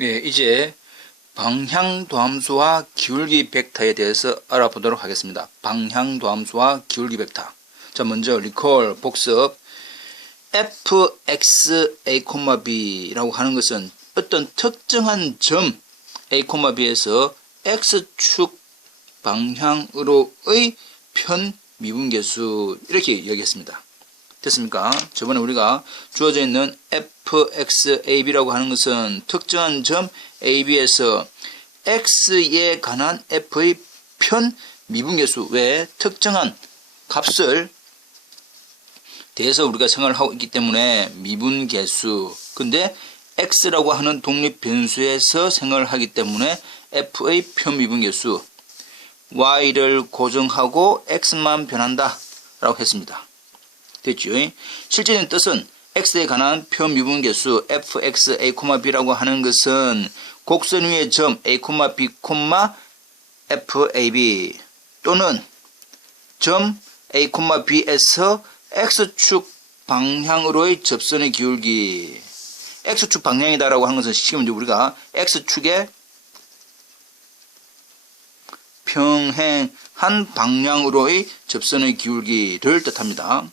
예, 이제 방향도함수와 기울기 벡터에 대해서 알아보도록 하겠습니다. 방향도함수와 기울기 벡터. 자, 먼저 리콜 복습. fxa,b라고 하는 것은 어떤 특정한 점 a, b에서 x축 방향으로의 편 미분계수 이렇게 여기겠습니다. 됐습니까? 저번에 우리가 주어져 있는 fxab라고 하는 것은 특정한 점 ab에서 x에 관한 f의 편 미분계수 외에 특정한 값을 대해서 우리가 생각을 하고 있기 때문에 미분계수. 근데 x라고 하는 독립변수에서 생각을 하기 때문에 f의 편 미분계수 y를 고정하고 x만 변한다 라고 했습니다. 됐죠? 실제적인 뜻은 x에 관한 편 미분계수 fxa, b라고 하는 것은 곡선 위의 점 a, b, fab 또는 점 a, b에서 x축 방향으로의 접선의 기울기. x축 방향이다라고 하는 것은 지금 우리가 x축의 평행한 방향으로의 접선의 기울기를 뜻합니다.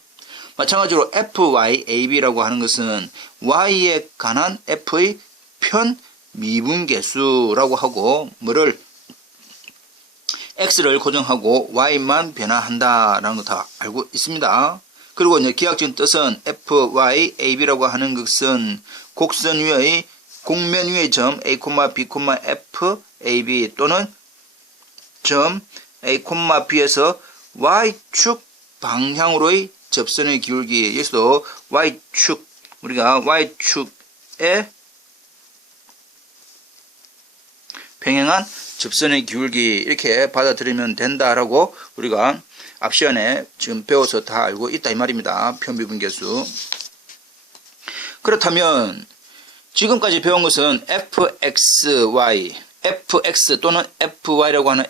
마찬가지로 fyab라고 하는 것은 y에 관한 f의 편 미분계수라고 하고 뭐를 x를 고정하고 y만 변화한다라는 거 다 알고 있습니다. 그리고 이제 기하학적인 뜻은 fyab라고 하는 것은 곡선 위의 곡면 위의 점 a, b, fab 또는 점 a, b에서 y축 방향으로의 접선의 기울기. 여기서도 y축, 우리가 y축에 평행한 접선의 기울기 이렇게 받아들이면 된다라고 우리가 앞 시간에 지금 배워서 다 알고 있다 이 말입니다. 편미분계수. 그렇다면 지금까지 배운 것은 fxy, fx 또는 fy라고 하는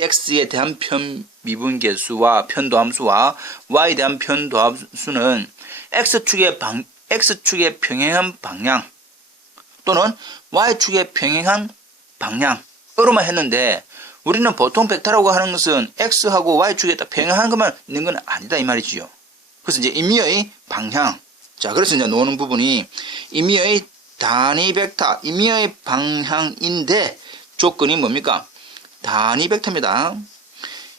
x에 대한 편미분계수와 편도함수와 y에 대한 편도함수는 x축의 평행한 방향 또는 y축의 평행한 방향으로만 했는데 우리는 보통 벡터라고 하는 것은 x하고 y축에 딱 평행한 것만 있는 건 아니다 이 말이지요. 그래서 이제 임의의 방향. 자, 그래서 이제 노는 부분이 임의의 단위 벡터, 임의의 방향인데 조건이 뭡니까? 단위 벡터입니다.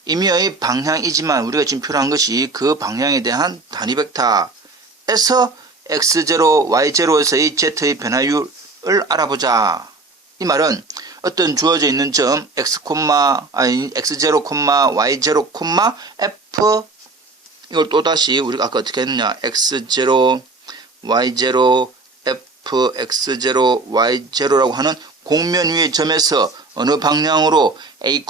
임의의 방향이지만 우리가 지금 표현한 것이 그 방향에 대한 단위 벡터에서 x0, y0에서의 z의 변화율을 알아보자. 이 말은 어떤 주어져 있는 점 x0, y0, f 이걸 또다시 우리가 아까 어떻게 했느냐 x0, y0, f, x0, y0라고 하는 곡면 위의 점에서 어느 방향으로 a,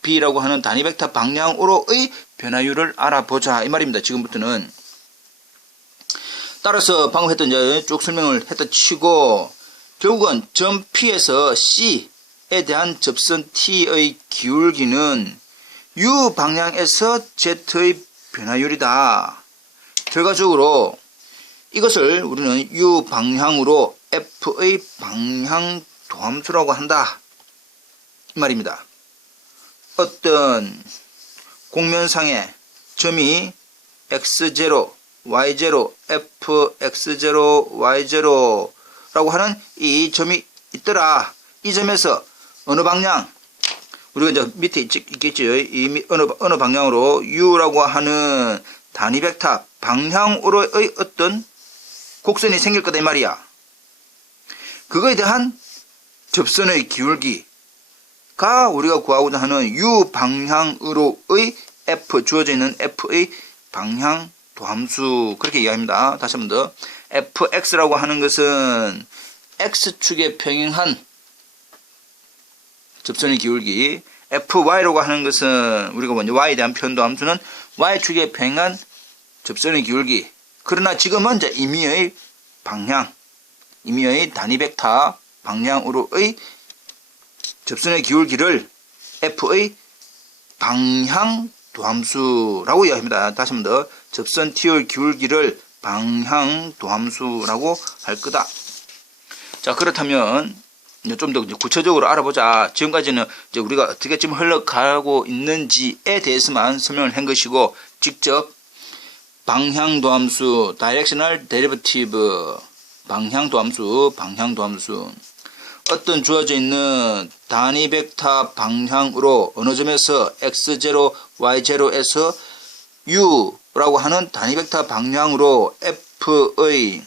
b라고 하는 단위 벡터 방향으로의 변화율을 알아보자 이 말입니다. 지금부터는 따라서 방금 했던 이제 쭉 설명을 했다 치고 결국은 점 P에서 C에 대한 접선 T의 기울기는 U 방향에서 Z의 변화율이다. 결과적으로 이것을 우리는 U 방향으로 F의 방향 도함수라고 한다. 이 말입니다. 어떤 곡면상의 점이 x0, y0, fx0, y0 라고 하는 이 점이 있더라. 이 점에서 어느 방향, 우리가 이제 밑에 있겠죠. 이 어느 방향으로 u라고 하는 단위 벡터 방향으로의 어떤 곡선이 생길 거다 이 말이야. 그거에 대한 접선의 기울기가 우리가 구하고자 하는 u 방향으로의 f, 주어져 있는 f의 방향 도함수 그렇게 이야기합니다. 다시 한 번 더. fx라고 하는 것은 x축에 평행한 접선의 기울기, fy라고 하는 것은 우리가 먼저 y에 대한 편도함수는 y축에 평행한 접선의 기울기. 그러나 지금은 이제 임의의 방향, 임의의 단위 벡터 방향으로의 접선의 기울기를 f의 방향 도함수라고 이야기합니다. 다시 한 번 더. 접선 T의 기울기를 방향 도함수라고 할 거다. 자, 그렇다면 좀 더 구체적으로 알아보자. 지금까지는 이제 우리가 어떻게 지금 흘러가고 있는지에 대해서만 설명을 한 것이고, 직접 방향도함수, directional derivative, 방향도함수, 어떤 주어져 있는 단위 벡터 방향으로 어느 점에서 x0, y0에서 u라고 하는 단위 벡터 방향으로 f의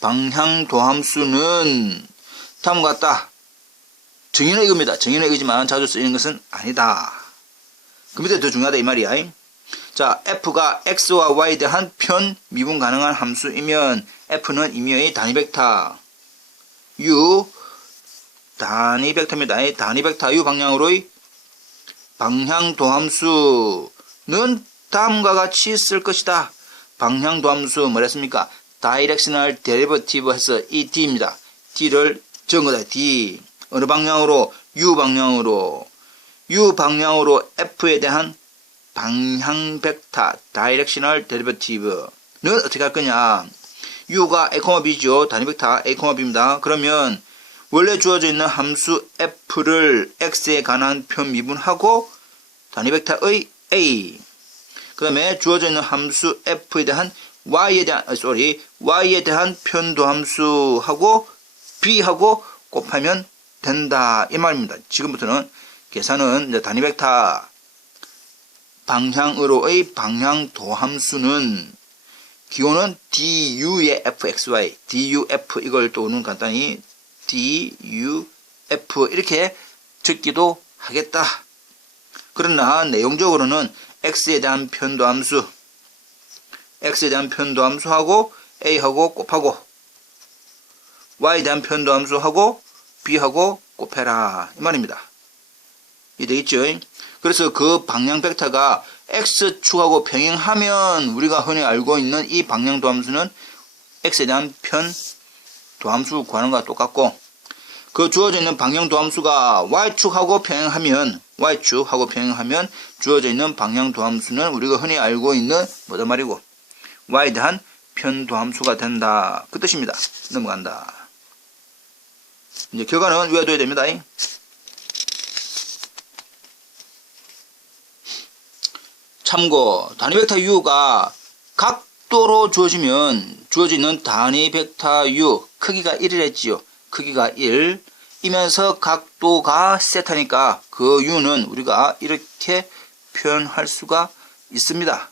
방향도함수는 다음과 같다. 정의는 이겁니다. 정의는 이거지만 자주 쓰이는 것은 아니다. 그 밑에 더 중요하다 이 말이야. 자, f가 x와 y에 대한 편 미분 가능한 함수이면 f는 임의의 단위 벡터 u 단위 벡터입니다. 단위 벡터 u 방향으로의 방향도함수는 다음과 같이 쓸 것이다. 방향도함수 뭐랬습니까? directional derivative 해서 이 d입니다. d를 적은 거다. d 어느 방향으로? u 방향으로 f에 대한 방향 벡터 directional derivative는 어떻게 할 거냐? u가 a, b죠. 단위 벡터 a, b입니다. 그러면 원래 주어져 있는 함수 f를 x에 관한 편 미분하고 단위 벡터의 a, 그 다음에 주어져 있는 함수 f에 대한 y에 대한 편도함수하고 b하고 곱하면 된다 이 말입니다. 지금부터는 계산은 이제 단위 벡터 방향으로의 방향도함수는 기호는 du의 fxy, duf 이걸 또는 간단히 duf 이렇게 적기도 하겠다. 그러나 내용적으로는 x에 대한 편도함수하고 a하고 곱하고 y에 대한 편도함수하고 b하고 곱해라 이 말입니다. 이해되겠죠? 그래서 그 방향 벡터가 x축하고 평행하면 우리가 흔히 알고 있는 이 방향도함수는 x에 대한 편도함수 구하는 것과 똑같고, 그 주어져 있는 방향도함수가 y축하고 평행하면 주어져 있는 방향도함수는 우리가 흔히 알고 있는 뭐다 말이고 y에 대한 편도함수가 된다 그 뜻입니다. 넘어간다. 이제 결과는 외워둬야 됩니다. 참고, 단위 벡터 u가 각도로 주어지는 단위 벡터 u 크기가 1이랬지요. 크기가 1이면서 각도가 세타니까 그 u는 우리가 이렇게 표현할 수가 있습니다.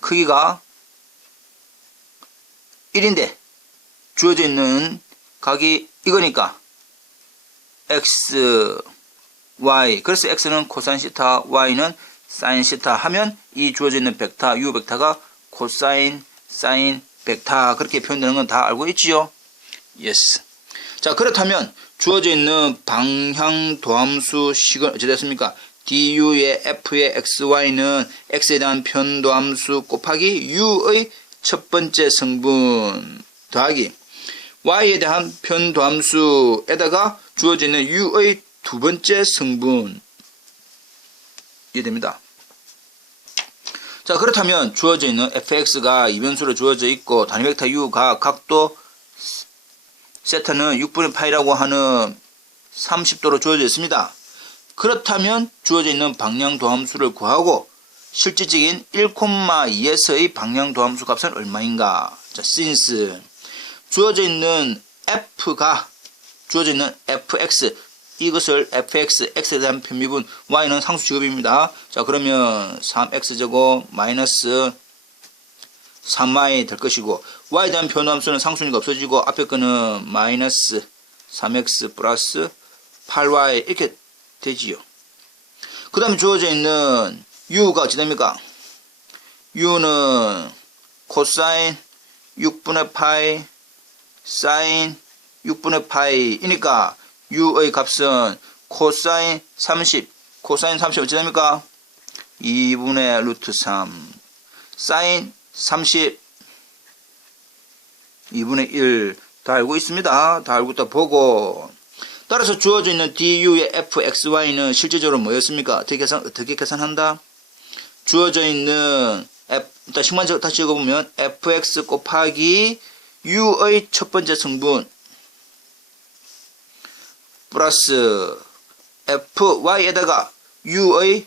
크기가 1인데 주어져 있는 각이 이거니까 x, y, 그래서 x는 코사인 시타, y는 사인 시타 하면 이 주어져 있는 벡터, u 벡터가 코사인, 사인, 벡터 그렇게 표현되는 건 다 알고 있지요? yes. 자, 그렇다면 주어져 있는 방향도함수 식은 어찌 됐습니까? du의 f의 xy는 x에 대한 편도함수 곱하기 u의 첫 번째 성분 더하기 y에 대한 편도함수에다가 주어져 있는 u의 두 번째 성분. 이해됩니다. 자, 그렇다면 주어져 있는 fx가 이변수로 주어져 있고 단위 벡터 u가 각도 세타는 6분의 파이라고 하는 30도로 주어져 있습니다. 그렇다면 주어져 있는 방향도함수를 구하고 실질적인 1,2에서의 방향도함수 값은 얼마인가? 자, since 주어져 있는 fx 이것을 fx, x에 대한 편미분, y는 상수 직업입니다. 자, 그러면 3x제곱 마이너스 3y 될 것이고, y에 대한 편도함수는 상수니까 없어지고, 앞에 거는 마이너스 3x 플러스 8y 이렇게 되지요. 그 다음에 주어져 있는 u가 어찌 됩니까? u는 코사인 6분의 파이, 사인 6분의 파이이니까 u의 값은 코사인 30 어찌 됩니까? 2분의 루트 3 사인 30 2분의 1 다 알고 있습니다. 다 알고 있다 보고, 따라서 주어져 있는 du의 fxy는 실제적으로 뭐였습니까? 어떻게 계산한다? 주어져 있는 일단 식만 다시 읽어보면 fx 곱하기 u의 첫 번째 성분 플러스 fy에다가 u의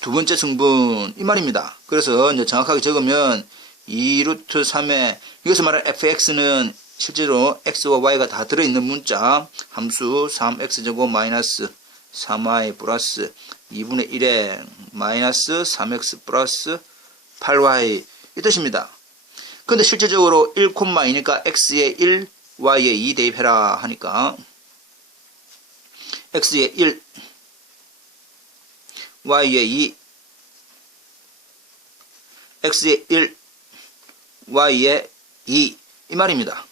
두 번째 성분 이 말입니다. 그래서 이제 정확하게 적으면 2 루트 3에 이것을 말하는 fx는 실제로 x와 y가 다 들어있는 문자 함수 3x제곱 마이너스 3y 플러스 2분의 1에 마이너스 3x 플러스 8y 이 뜻입니다. 근데 실제적으로 1,2니까 x에 1, y에 2 대입해라 하니까 x에 1, y에 2, x에 1, y에 2 이 말입니다.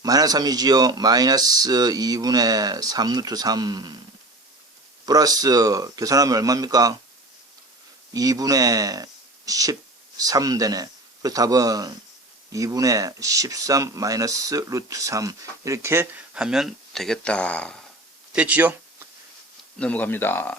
마이너스 3이지요. 마이너스 2분의 3 루트 3 플러스 계산하면 얼마입니까? 2분의 13 되네. 그래서 답은 2분의 13 마이너스 루트 3 이렇게 하면 되겠다. 됐지요? 넘어갑니다.